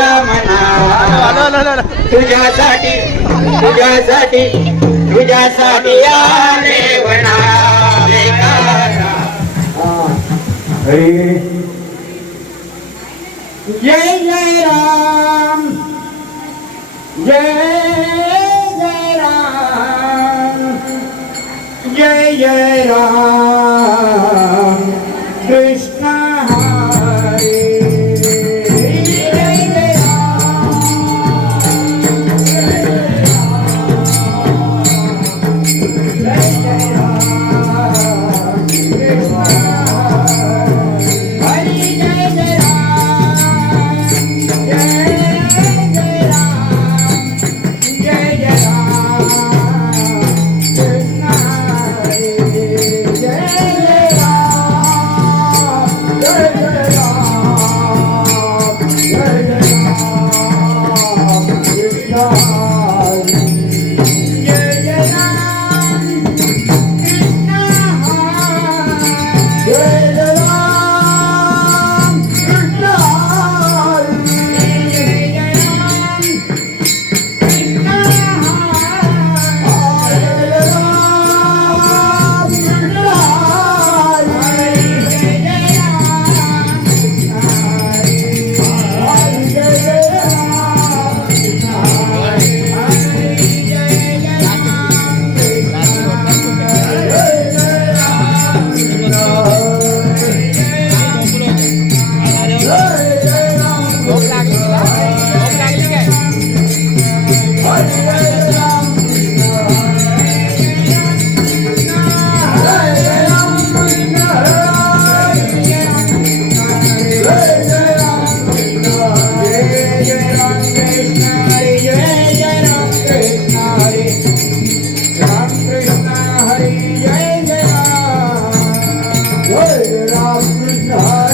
राजा म्हणावा तुझ्यासाठी तुझ्यासाठी तुझ्यासाठी आले म्हणा जय जय राम. जय जय राम. जय जय राम. Krishna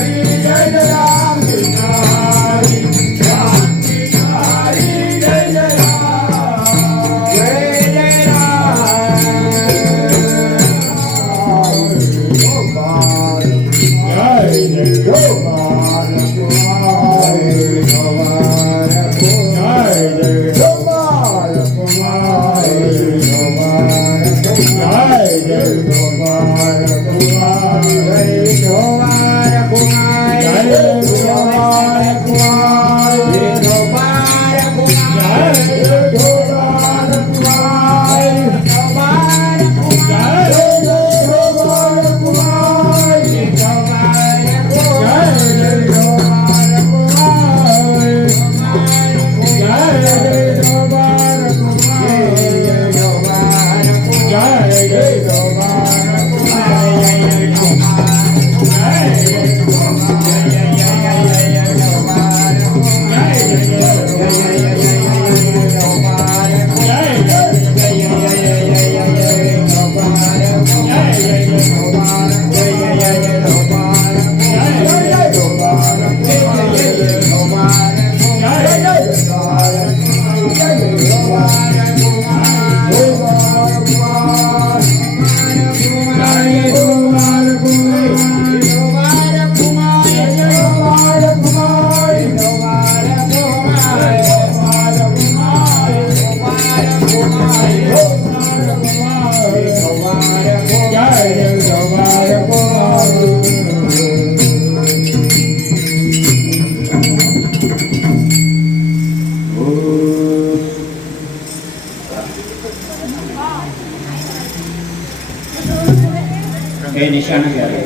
निशाण घ्यावे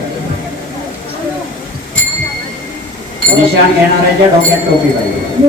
निशाण घेणाऱ्याच्या डोक्यात टोपी पाहिजे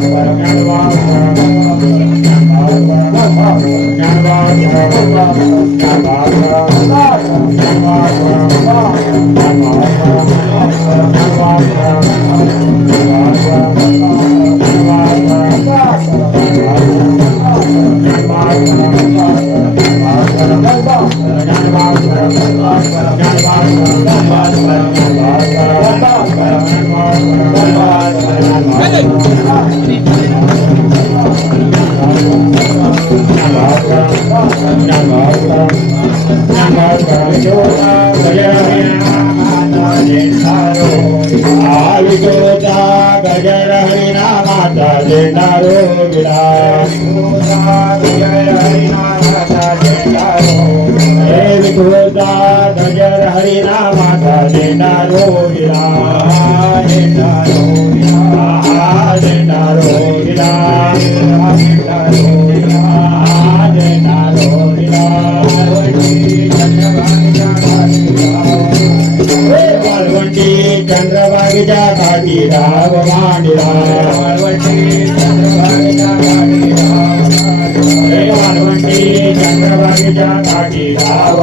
Thank you. गजर हरिनामाचा झेंडारो विलास झेंडारो विलास झेंडारो विलास काठी राव मांडिला वाळवंटी चंद्रभागेच्या काठी काठी राव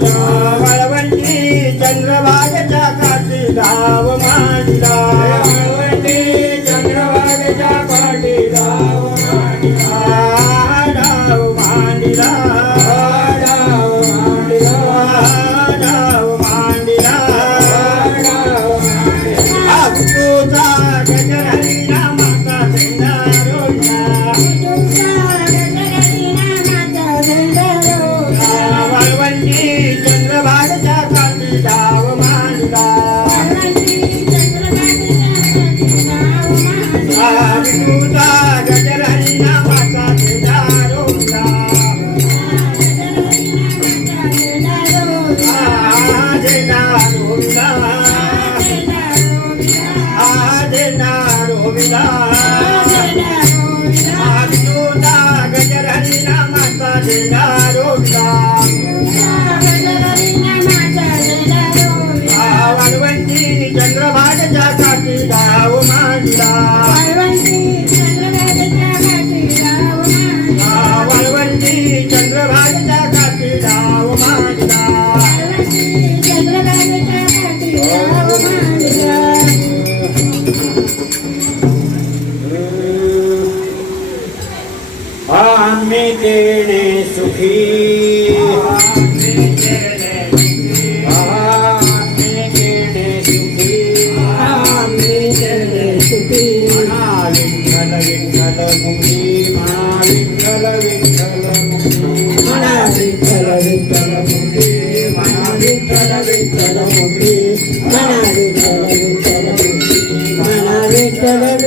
Yeah. Manavi, Manavi, Manavi, Manavi, Manavi,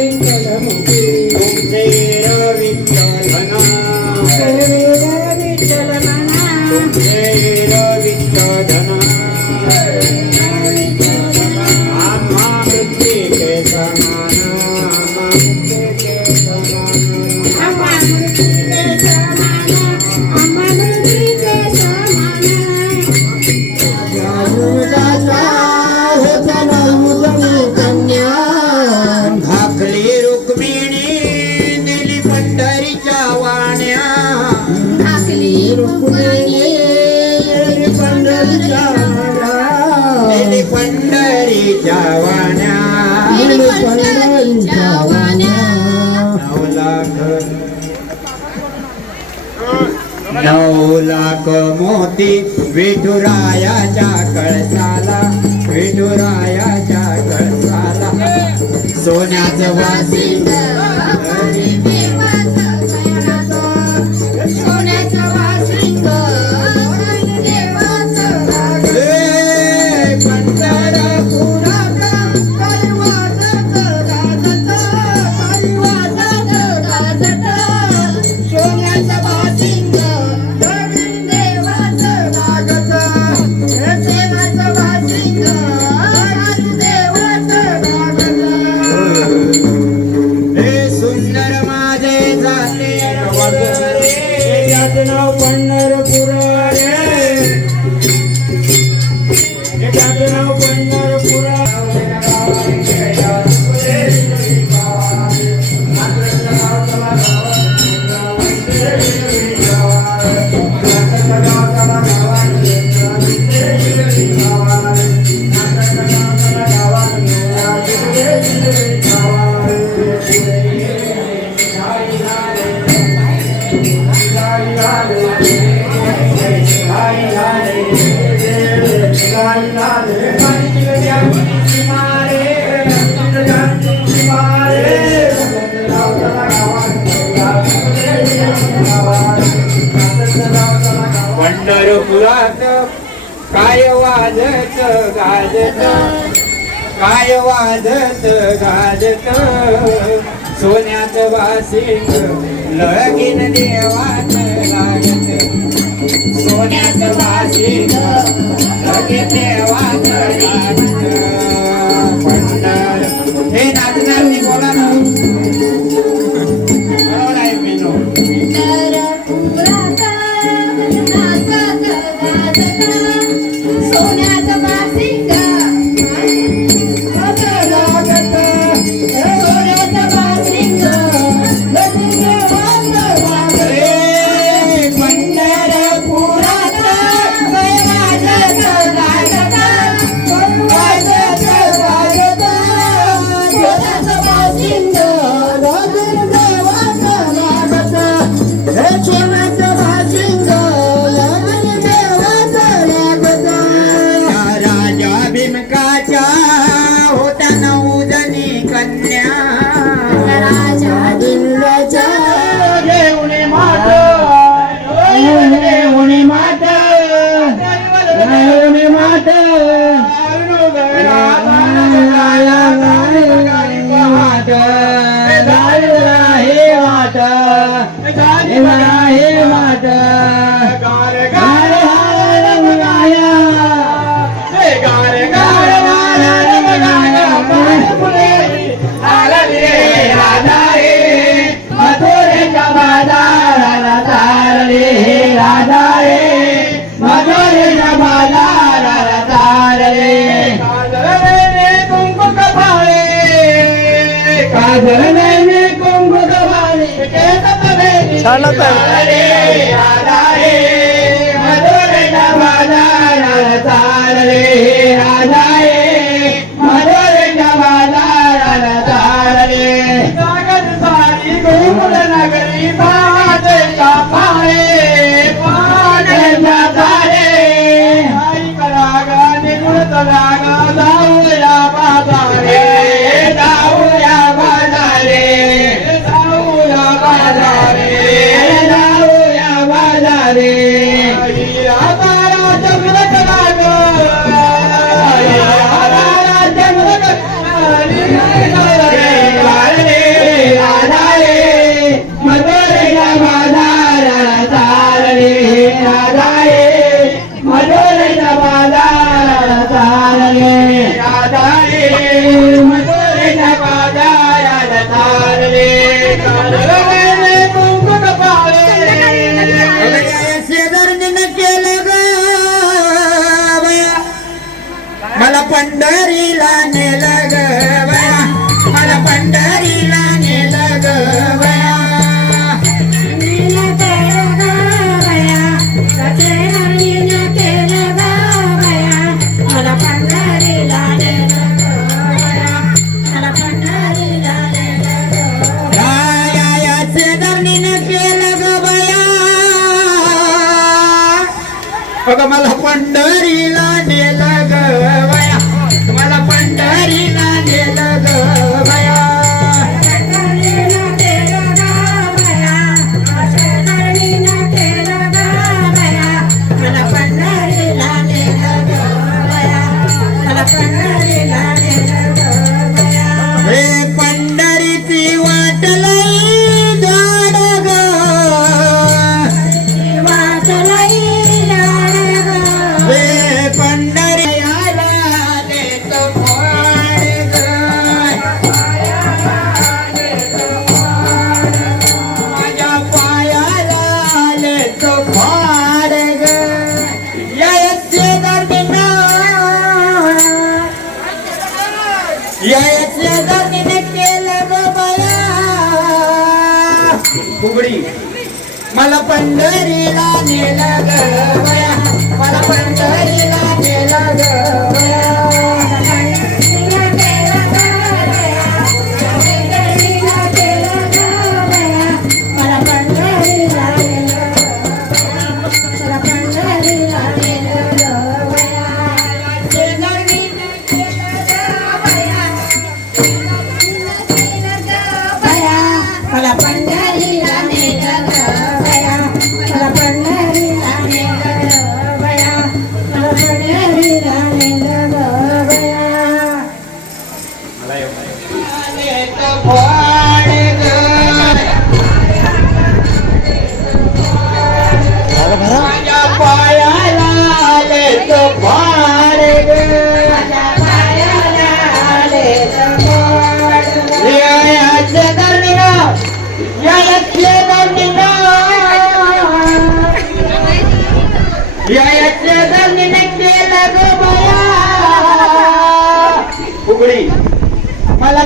नऊ लाख मोती विठुरायाच्या कळसाला विठुरायाच्या कळसाला. सोन्याचं वासी सोन्याचं लगीन देवाच लागत सोन्याचं वासिंग लगीन देवा 잘了 왔.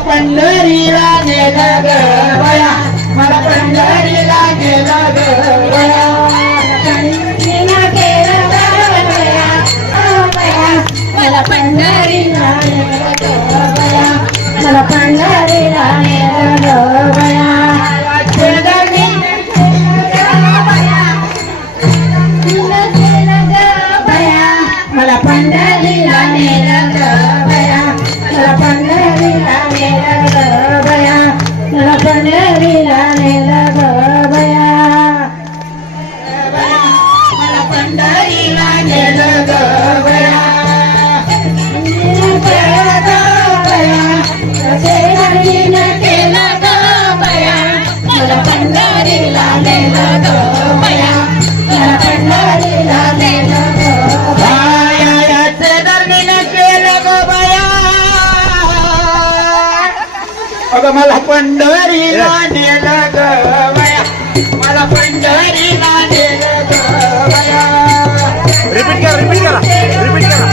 पंढरीला ग बया. मला पंढरीला नेलं ग पंढरीला मला पंढरीला नेलं ग मला पंढरीला नेलं ग अगं मला पंढरीला नेलं ग मला पंढरीला नेलं ग रिपीट करा रिपीट करा रिपीट करा.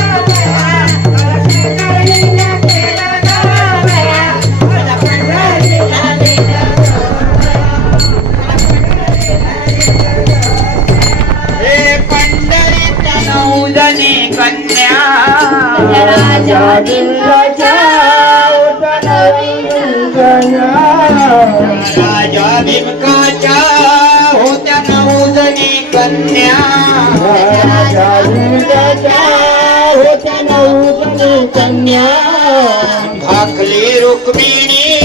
हे कन्या. राजा नौजनी कन्या. भाकली रुक्मिणी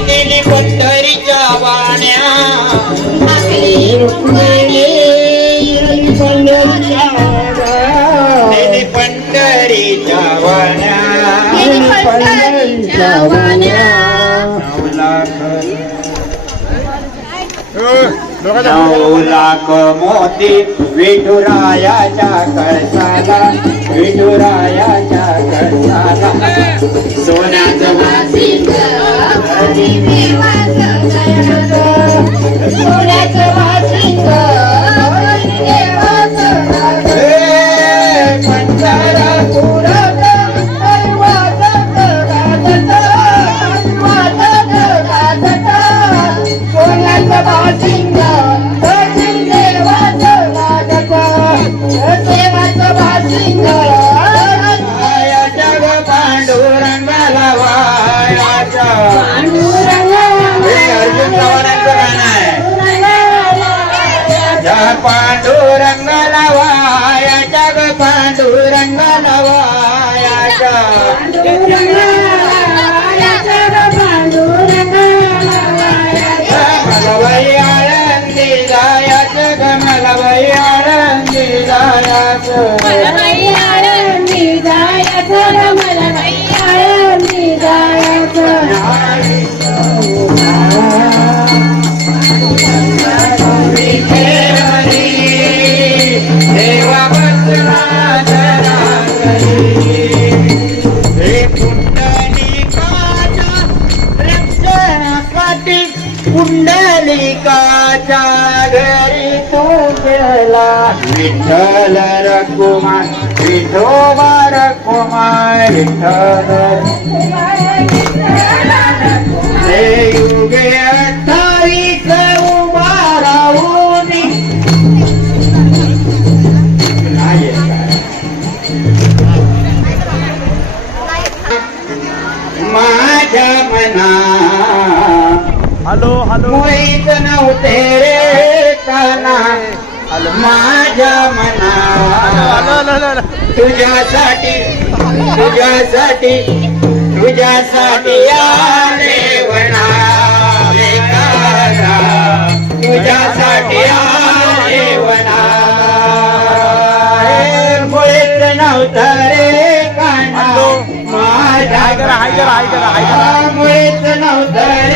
दिली पंढरीच्या वाण्या. दिली पंढरीच्या वाण्या. नऊ नऊ लाख मोती विठुरायाच्या कळसाला विठुरायाच्या कळसाला सोन्याचं वासिंग हे पंढरपुरात वाया घरी तू गेला विठ्ठल रकुमार विठोबा रकुमार विठ्ठल युगे अठ्ठावीस उभा राहून. माझ्या मना हॅलो हॅलो. नव्हते रे. काना माझ्या मना. तुझ्यासाठी तुझ्यासाठी तुझ्यासाठी आले वना तुझ्यासाठी आले हे मुळीच नव्हतं रे काना. माझ्या. मुळीच नव्हतं रे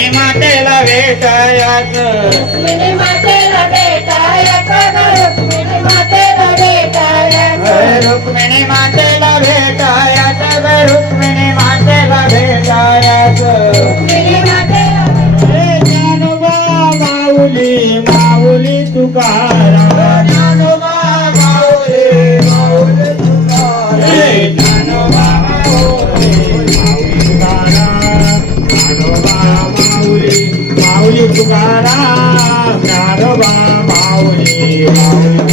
मनी मातेला भेटायाच. मिनी मातेला भेटायाच रुक्मिणी मातेला भेटायाच. रुक्मिणी मातेला भेटायाच रुक्मिणी माऊली माऊली तुकारा गारवा माऊली माऊली